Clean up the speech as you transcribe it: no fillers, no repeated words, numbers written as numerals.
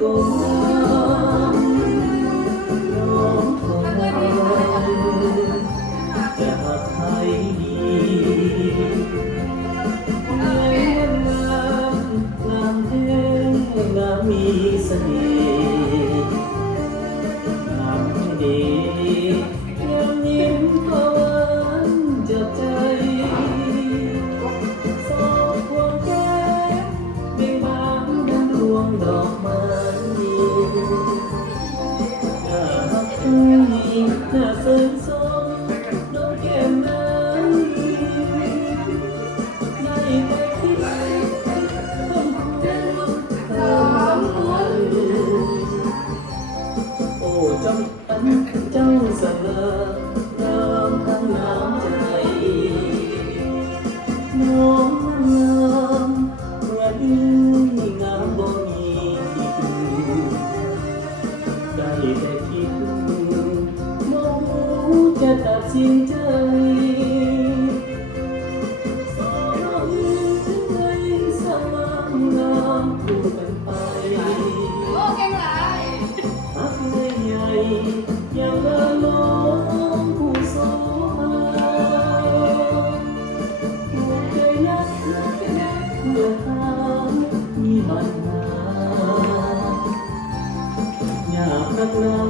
ก็งามน้องทองจะหักใครดีงามงามงามแท้งามมีเสน่ห์งามให้ดีงามยิ้มก็หวานจับใจสอบพวงแก้มเบ่งบานดังดวงดอกไม้น่ารักดีน่าเสริมสมน้องแก้มนั้นได้แต่คิดต้องควรทำวัน โอ้จำอันเจ้าเสมอน้ำทั้งน้ำใจน้องงามวันนี้งามบ่มีที่ได้แต่คิดน้องจะตัดสินใจสองใจสมางงามคู่กันไป หักใหญ่อย่างเดินน้องผู้โสภาหัวใจนักเมื่อหามีปัญหาอยากรักนา